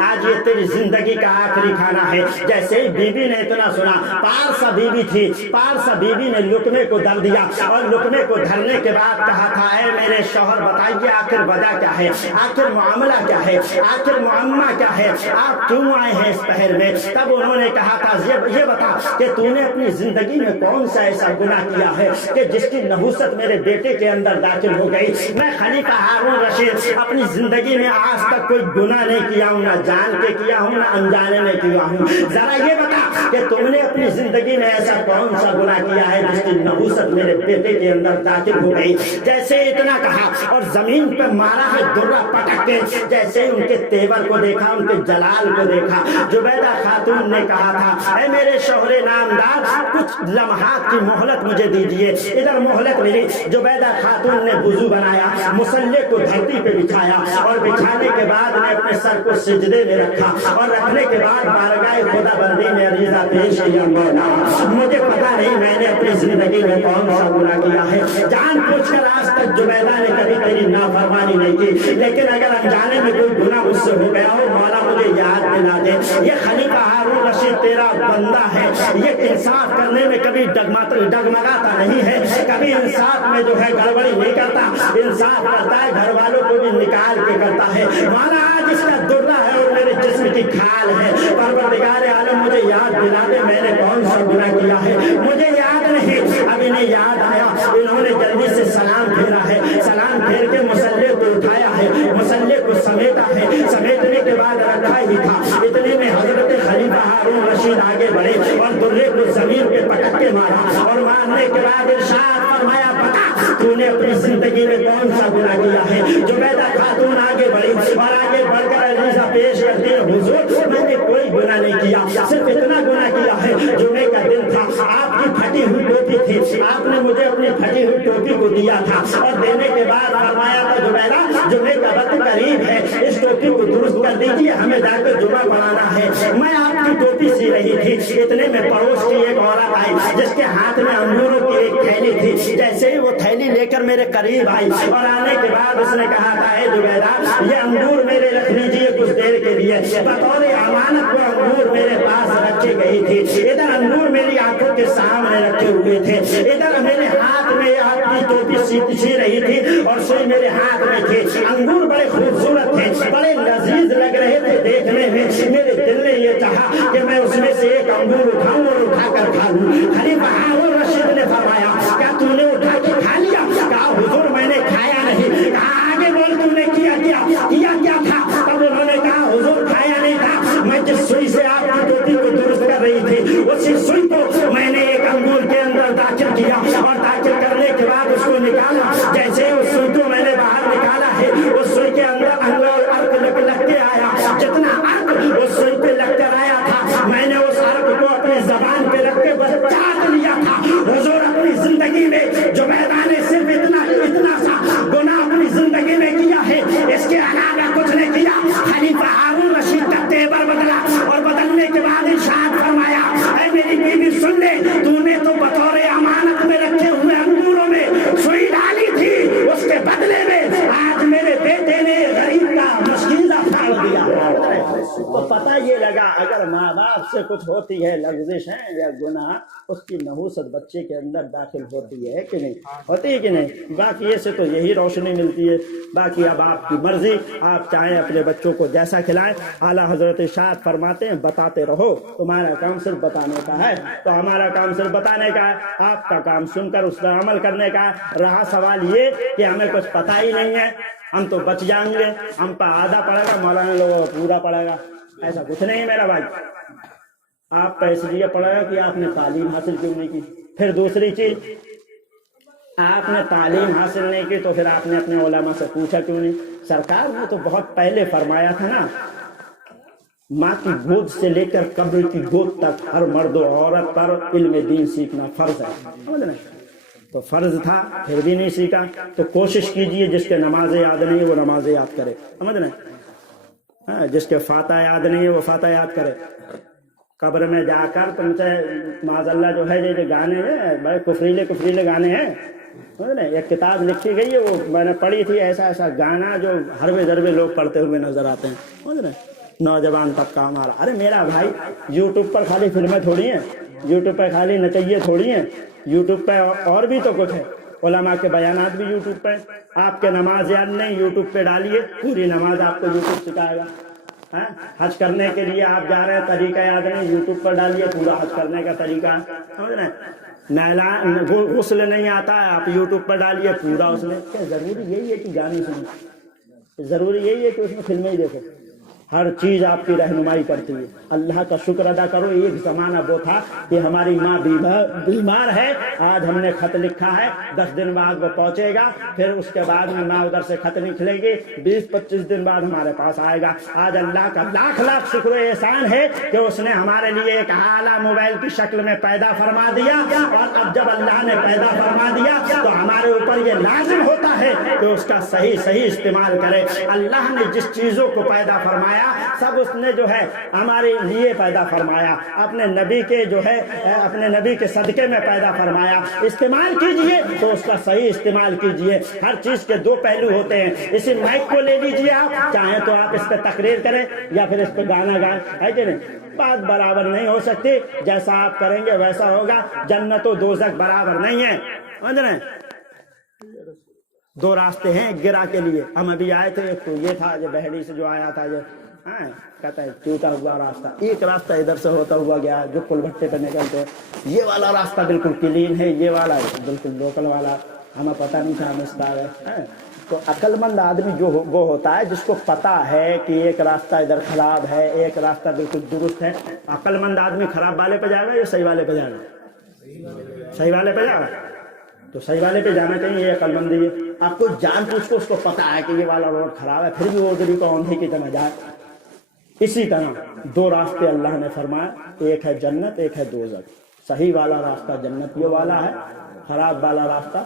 آج یہ تیری زندگی کا آخری کھانا ہے۔ جیسے ہی بیوی نے اتنا سنا، پارسا بیوی تھی، پارسا بیوی نے لقمے کو دھر دیا اور لقمے کو دھرنے کے بعد کہا تھا اے میرے شوہر بتائیے آخر وجہ کیا ہے، آخر معاملہ کیا ہے، آخر معمہ کیا ہے، آپ کیوں آئے ہیں اس پہر میں؟ تب انہوں نے کہا تھا یہ بتا کہ تو نے اپنی زندگی میں کون سا ایسا گناہ کیا ہے کہ جس کی نحوست میرے بیٹے کے اندر داخل ہو گئی؟ میں خلیفہ ہارون رشید اپنی زندگی میں آج تک کوئی گناہ نہیں کیا ہوں، نہ جان کے کیا ہوں نہ انجانے میں کیا ہوں، ذرا یہ بتا کہ تم نے اپنی زندگی میں ایسا کون سا گناہ کیا ہے جس کی نحوست میرے بیٹے کے اندر داخل ہو گئی؟ جیسے اتنا کہا اور زمین پہ مارا ہے درہ پٹک کے، جیسے ان کے تیور کو دیکھا، ان کے جلال کو دیکھا، زبیدہ خاتون نے کہا تھا اے میرے شوہر نامدار کچھ لمحات کی مہلت مجھے دیجئے، ادھر مہلت ملی۔ زبیدہ خاتون نے وضو بنایا، مصلی کو دھرتی پہ بچھایا اور بچھانے کے بعد نے اپنے سر کو سجدے میں رکھا اور رکھنے کے بعد بارگاہ خدا بندی میں عریضہ پیش کیا مولا مجھے پتا نہیں میں نے اپنی زندگی میں کون سا گناہ کیا ہے، جان پوچھ کر آج تک زبیدہ نے کبھی تیری نافرمانی نہیں کی، لیکن اگر انجانے میں کوئی گناہ مجھ سے ہو گیا ہو مولا مجھے یاد دلا دے۔ یہ خلیفہ ہارون رشید تیرا بندہ ہے، یہ انصاف کرنے میں کبھی ڈگمگاتا نہیں ہے، کبھی انصاف میں جو ہے گڑبڑی نہیں کرتا، انصاف کرتا ہے گھر والوں کو بھی نکال کے کرتا ہے۔ مولا آج اس کا درہ ہے اور میرے جسم کی کھال ہے، پروردگار عالم مجھے یاد دلا دے میں نے کون سا گناہ کیا ہے، مجھے یاد نہیں، اب انہیں یاد آیا، انہوں نے गुनाह नहीं किया, सिर्फ इतना गुनाह किया है, जुमे का दिन था, आपकी फटी हुई टोपी थी, आपने मुझे अपनी फटी हुई टोपी को दिया था और देने के बाद फरमाया था जुबैरा जुमे का वक्त करीब है, इस टोपी को दुरुस्त कर दीजिए, हमें जाकर जुमा पढ़ाना है। मैं आपकी टोपी सी रही थी, इतने में पड़ोस की एक औरत आई जिसके हाथ में अंगूरों की एक थैली थी। जैसे ही वो थैली लेकर मेरे करीब आई और आने के बाद उसने कहा था, हे जुबैरा ये अंगूर मेरे रख लीजिए कुछ देर के लिए, बतौर अमानत वो अंगूर मेरे पास रखी गई थी। इधर अंगूर मेरी आंखों के सामने रखे हुए थे, इधर मेरे हाथ में आपकी टोपी सी रही थी और सुई मेरे हाथ में थे। अंगूर बड़े खूबसूरत थे, बड़े लजीज लग रहे थे देखने में। मेरे दिल ने ये चाहा कि मैं उसमें से एक अंगूर उठाऊं और उठा कर खा लूं। खलीफा हारून रशीद ने फरमाया, क्या तूने उठा के खा लिया? कहा हुजूर मैंने खाया नहीं। कहा आगे बोल तूने किया क्या था? तब उन्होंने कहा हुजूर खाया नहीं था, मैं जिस सुई से आपकी टोपी को दुरुस्त कर रही थी उसी सुई को मैंने एक अंगूर के अंदर दाखिल किया और दाखिल करने के बाद उसको निकाला। जैसे उस सुई को मैंने बाहर निकाला है, उस सुई के अंदर अर्क लग के आया। जितना अर्क उस सुई पे लग कर आया था, मैंने उस अर्क को अपनी जबान पे रख के बस चाट लिया था। हुजूर अपनी जिंदगी में जुबैदा ने सिर्फ इतना सा गुनाह अपनी जिंदगी में किया है, इसके अलावा कुछ नहीं किया। खलीफा हारून रशीद का तेवर बदला और बदलने के बाद इरशाद फरमाया, ऐ मेरी बीवी सुन ले, तूने तो बतौर अमानत में रखे हुए अंगूरों में सुई डाली थी, उसके बदले में आज मेरे बेटे ने गरीब का मस्कीना फाड़ दिया। तो पता ये लगा अगर माँ बाप से कुछ होती है लफ्जिश है या गुनाह, उसकी नहूसत बच्चे के अंदर दाखिल होती है कि नहीं, होती है कि नहीं। बाकी ऐसे तो यही रोशनी मिलती है। बाकी अब आपकी मर्जी, आप चाहें अपने बच्चों को जैसा खिलाएं। आला हजरत इरशाद फरमाते हैं, बताते रहो, तुम्हारा काम सिर्फ बताने का है। तो हमारा काम सिर्फ बताने का है, आपका काम सुनकर उस पर अमल करने का है। रहा सवाल ये कि हमें कुछ पता ही नहीं है, हम तो बच जाएंगे, हम पर आधा पड़ेगा, मौलाना लोगों को पूरा पड़ेगा, ऐसा कुछ नहीं है मेरा भाई। आप पर इसलिए पड़ेगा कि आपने तालीम हासिल क्यों नहीं की। फिर दूसरी चीज, आपने तालीम हासिल नहीं की तो फिर आपने अपने उलमा से पूछा क्यों नहीं। सरकार ने तो बहुत पहले फरमाया था ना, माँ की गोद से लेकर कब्र की गोद तक हर मर्द और औरत पर इल्म दीन सीखना फर्ज है, समझ रहे? तो फर्ज था, फिर भी नहीं सीखा। तो कोशिश कीजिए जिसके नमाज याद नहीं है वो नमाज याद करे, समझ रहे? हाँ, जिसके फाता याद नहीं है वो फाता याद करे। कब्र में जाकर तुमसे माज़अल्लाह जो है ये गाने हैं, बड़े कुफरीले गाने हैं, समझ रहे? एक किताब लिखी गई है, वो मैंने पढ़ी थी, ऐसा गाना जो हरबे दरबे लोग पढ़ते हुए नजर आते हैं, समझ रहे? नौजवान तबका हमारा। अरे मेरा भाई, यूट्यूब पर खाली फिल्में थोड़ी हैं, यूट्यूब पर खाली नचैये थोड़ी हैं, यूट्यूब पे और भी तो कुछ है। उलमा के बयानात भी यूट्यूब पे। आपके नमाज याद नहीं, यूट्यूब पे डालिए, पूरी नमाज आपको यूट्यूब सिखाएगा। हज करने के लिए आप जा रहे हैं, तरीका याद नहीं, यूट्यूब पर डालिए, पूरा हज करने का तरीका, समझ रहे हैं? नहला गुस्ल नहीं आता है, आप यूट्यूब पर डालिए, पूरा उसमें। क्या जरूरी यही है कि गाने सुने? जरूरी यही है कि उसमें फिल्में ही देखो? हर चीज आपकी रहनुमाई करती है। अल्लाह का शुक्र अदा करो, एक जमाना वो था कि हमारी माँ बीमार है, आज हमने खत लिखा है, 10 दिन बाद वो पहुंचेगा, फिर उसके बाद में माँ उधर से खत निकलेगी, 20-25 दिन बाद हमारे पास आएगा। आज अल्लाह का लाख लाख शुक्र एहसान है कि उसने हमारे लिए एक आला मोबाइल की शक्ल में पैदा फरमा दिया। और अब जब अल्लाह ने पैदा फरमा दिया तो हमारे ऊपर ये लाजिम होता है कि उसका सही इस्तेमाल करें। अल्लाह ने जिस चीजों को पैदा फरमाया सब उसने जो है हमारे लिए पैदा फरमाया, अपने नबी के जो है अपने नबी के सदके में पैदा फरमाया। इस्तेमाल कीजिए तो उसका सही इस्तेमाल कीजिए। हर चीज के दो पहलू होते हैं। इसी माइक को ले लीजिए, आप चाहें तो आप इस पर तकरीर करें या फिर इस पर गाना गाएं, है कि नहीं? बात बराबर नहीं हो सकती, जैसा आप करेंगे वैसा होगा। जन्नत और दोज़ख बराबर नहीं है, समझ रहे हैं? दो रास्ते हैं गिरा के लिए। हम अभी आए थे, तो ये था जो बहरी से जो आया था, जो कहता है टूटा हुआ रास्ता। एक रास्ता इधर से होता हुआ गया जो कुलभट्टे पे निकलते हैं, ये वाला रास्ता बिल्कुल क्लीन है, ये वाला बिल्कुल लोकल वाला हमें पता नहीं था, हमें है। तो अक्लमंद आदमी जो वो होता है जिसको पता है कि एक रास्ता इधर खराब है, एक रास्ता बिल्कुल दुरुस्त है। अक्लमंद आदमी खराब वाले पे जाएगा या सही वाले पे जाएगा? सही वाले पे जाएगा। तो सही वाले पे जाना चाहिए, ये अक्लमंदी है। आपको जान पूछ को उसको पता है कि ये वाला रोड खराब है, फिर भी वो उधर को औंधे की तरह जाए, اسی طرح دو راستے اللہ نے فرمایا، ایک ہے جنت، ایک ہے دوزخ۔ صحیح والا راستہ جنتیوں والا ہے، خراب والا راستہ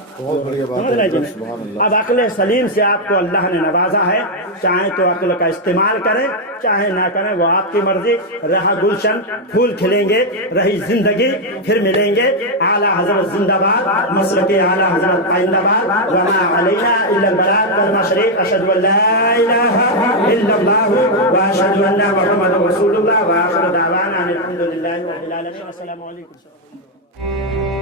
اب عقل سلیم سے آپ کو اللہ نے نوازا ہے، چاہیں تو عقل کا استعمال کریں چاہے نہ کریں، وہ آپ کی مرضی۔ رہا گلشن، پھول کھلیں گے، رہی زندگی، پھر ملیں گے۔ اعلیٰ حضرت زندہ باد، مسلک اعلیٰ حضرت پائندہ باد، وما علینا الا البلاغ والمشرق۔ اشہد ان لا الہ الا اللہ واشہد ان محمد رسول اللہ، وآخر دعوانا ان الحمد للہ رب العالمین۔ السلام علیکم۔